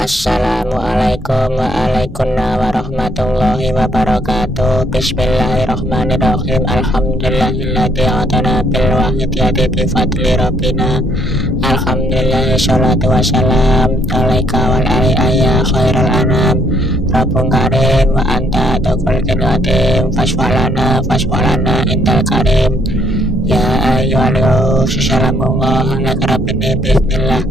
Assalamualaikum warahmatullahi wabarakatuh. Bismillahirrahmanirrahim. Alhamdulillahilladzi atana bil wahid yadi bi fadli rabbina. Alhamdulillah, sholatu wassalam alaika wal ali ayya khairal anam. Rabbun karim wa anta tukul qadim faswalana intal karim. Ya ayyuhal salamullah ala rabbini bismillah.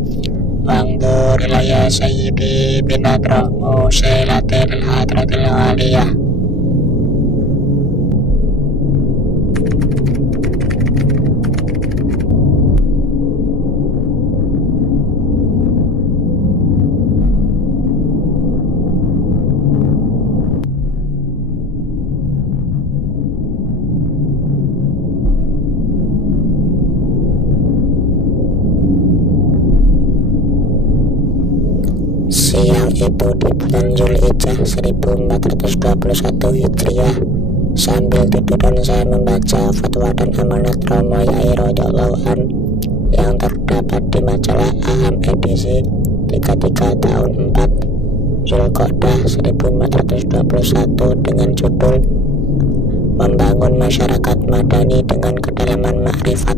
Wangdur ilayya sayyidi binadrahmu syailatil hadratil aliyah. Siang itu di bulan Zulhijjah 1421 Hijriah, sambil tiduran saya membaca fatwa dan amanat Romo Yai radhiyallahu an yang terdapat di majalah Aham edisi 33 tahun 4 Zulqa'dah 1421 dengan judul Membangun Masyarakat Madani dengan Kedalaman Ma'rifat.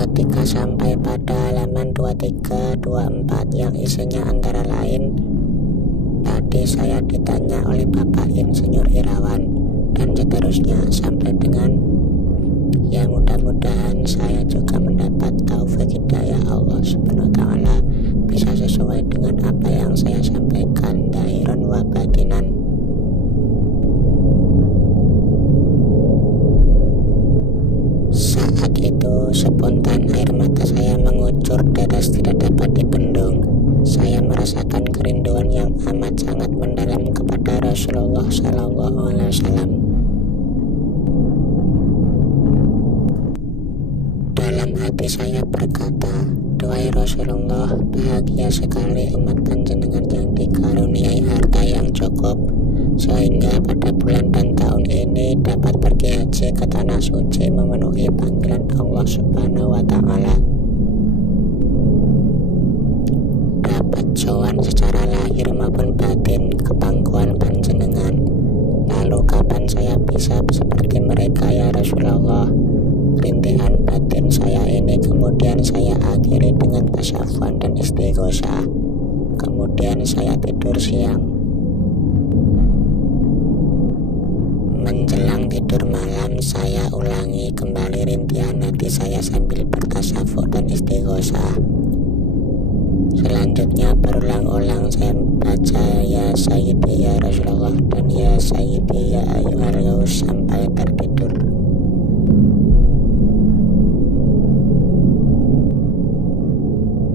Ketika sampai pada halaman 23-24 yang isinya antara lain, tadi saya ditanya oleh Bapak Insinyur Irawan dan seterusnya sampai dengan yang mudah-mudahan saya juga mendapat taufik hidayah Allah Subhanahu wa taala bisa sesuai dengan apa yang saya sampaikan dhahiran wa batinan. Saat itu spontan air mata saya mengucur deras tidak dapat dibendung. Saya merasakan kerinduan yang amat sangat mendalam kepada Rasulullah Sallallahu Alaihi Wasallam. Dalam hati saya berkata, "Duhai Rasulullah, bahagia sekali umat panjenengan yang dikaruniai harta yang cukup sehingga pada bulan dan tahun ini dapat pergi haji ke tanah suci memenuhi panggilan Allah Subhanahu wa taala. Dapat sowan secara lahir maupun batin ke pangkuan panjenengan. Lalu kapan saya bisa seperti mereka ya Rasulullah? Rintihan batin saya ini kemudian saya akhiri dengan tasyafwan dan istighosah. Kemudian saya tidur siang. Menjelang tidur malam, saya ulangi kembali rintihan hati saya sambil bertasyafuh dan istighosah. Selanjutnya berulang-ulang saya baca ya Sayyidi ya Rasulullah dan ya Sayyidi ya Ayyuhal Ghaus sampai tertidur.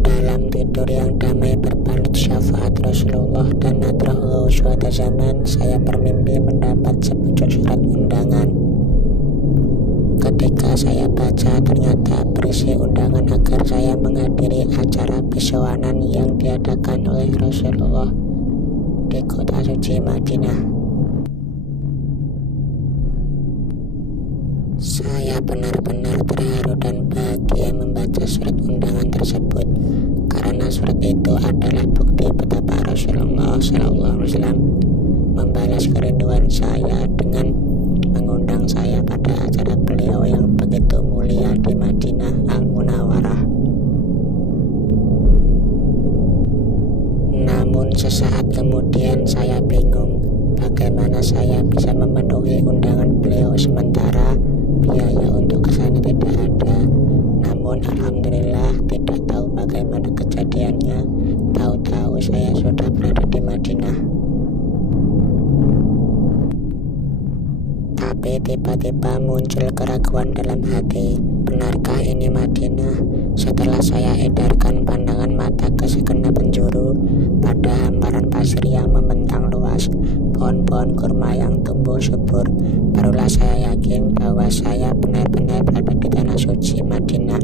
Dalam tidur yang damai berbalut syafaat Rasulullah dan nadrah suatu zaman, saya bermimpi mendapat sepucuk surat undangan. Ketika saya baca, ternyata berisi undangan agar saya menghadiri acara bisowanan yang diadakan oleh Rasulullah di kota suci Madinah. Saya benar-benar terharu dan bahagia membaca surat undangan tersebut, karena surat itu adalah bukti betapa Rasulullah SAW membalas kerinduan saya dengan mengundang saya pada acara beliau yang begitu mulia di Madinah Al-Munawwarah. Namun sesaat kemudian saya bingung bagaimana saya bisa memenuhi undangan beliau sementara biaya untuk kesana tidak ada. Namun alhamdulillah tidak tahu bagaimana kejadiannya, tahu-tahu saya sudah berada di Madinah. Tapi tiba-tiba muncul keraguan dalam hati, benarkah ini Madinah? Setelah saya edarkan pandangan mata ke segenap penjuru, pada hamparan pasir yang membentang luas, pohon-pohon kurma yang tumbuh subur, barulah saya yakin bahwa saya benar-benar berada di tanah suci Madinah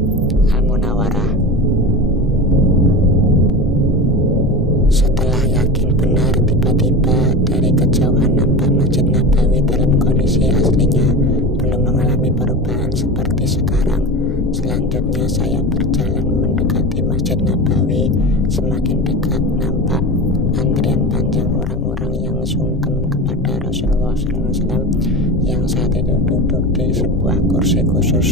Al-Munawwarah. Setelah yakin benar, tiba-tiba dari kejauhan nampak Masjid Nabawi dalam kondisi aslinya, belum mengalami perubahan seperti sekarang. seleksi khusus.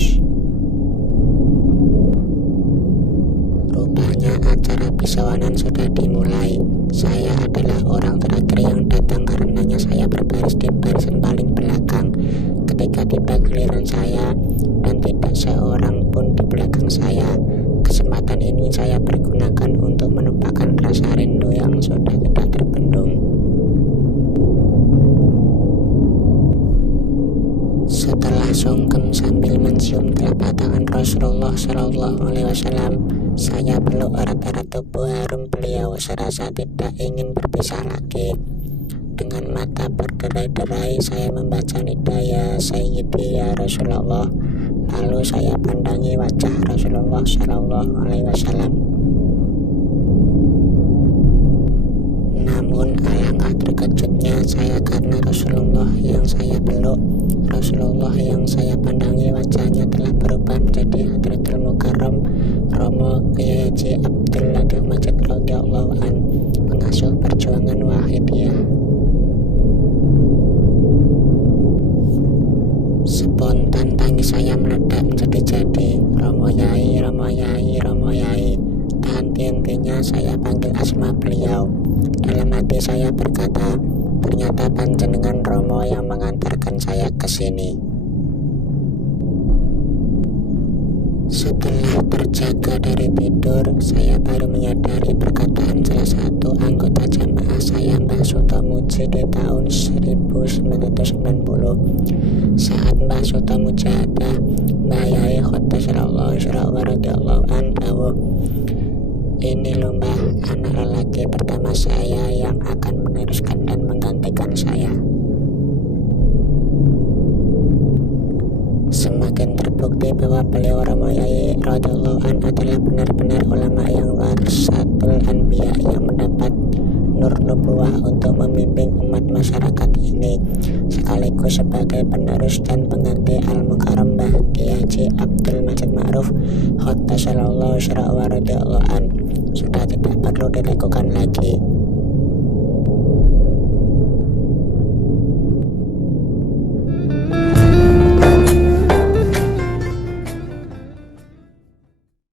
Rupanya acara bisawanan sudah dimulai. Saya adalah orang terakhir yang datang karenanya saya berbaris di barisan paling belakang. Ketika tiba giliran saya dan tidak seorang pun di belakang saya, kesempatan ini saya pergunakan untuk menumpahkan rasa rindu yang sudah tidak terbendung. Setelah sungkem sambil mencium telapak tangan Rasulullah Shallallahu Alaihi Wasallam, saya peluk erat-erat tubuh harum beliau serasa tidak ingin berpisah lagi. Dengan mata berderai-derai saya membaca nida ya Sayyidi ya Rasulullah. Lalu saya pandangi wajah Rasulullah Shallallahu Alaihi Wasallam. Namun alangkah terkejutnya saya karena Rasulullah yang saya peluk, Rasulullah yang saya pandangi wajahnya telah berubah menjadi Hadratul Mukarram Romo Kiai Haji Abdul Latif Majid radhiyallahu an, pengasuh perjuangan Wahidiyah. Spontan tangis saya meledak menjadi-jadi. Romo Yai, Romo Yai, Romo Yai. Tak henti-hentinya saya panggil asma beliau. Dalam hati saya berkata, ternyata panjenengan Romo yang mengantarkan saya ke sini. Setelah terjaga dari tidur, saya baru menyadari perkataan salah satu anggota jamaah saya, Mbah Sutomuji, di tahun 1990. Saat Mbah Sutomuji ada, Mbah Yai Khodasallallahu radhiyallahu anhu, ini loh Mbah, anak lelaki pertama saya yang akan meneruskan dan menggantikan saya. Semakin terbukti bahwa beliau Romo Yai radhiyallahu an adalah benar-benar ulama yang warasatul anbiya yang mendapat nur nubuwah untuk memimpin umat masyarakat ini, sekaligus sebagai penerus dan pengganti Al-Mukarram Mbah Kiai Haji Abdul Majid Ma'ruf Khodasallahu radhiyallahu an. Sudah tidak perlu diragukan lagi.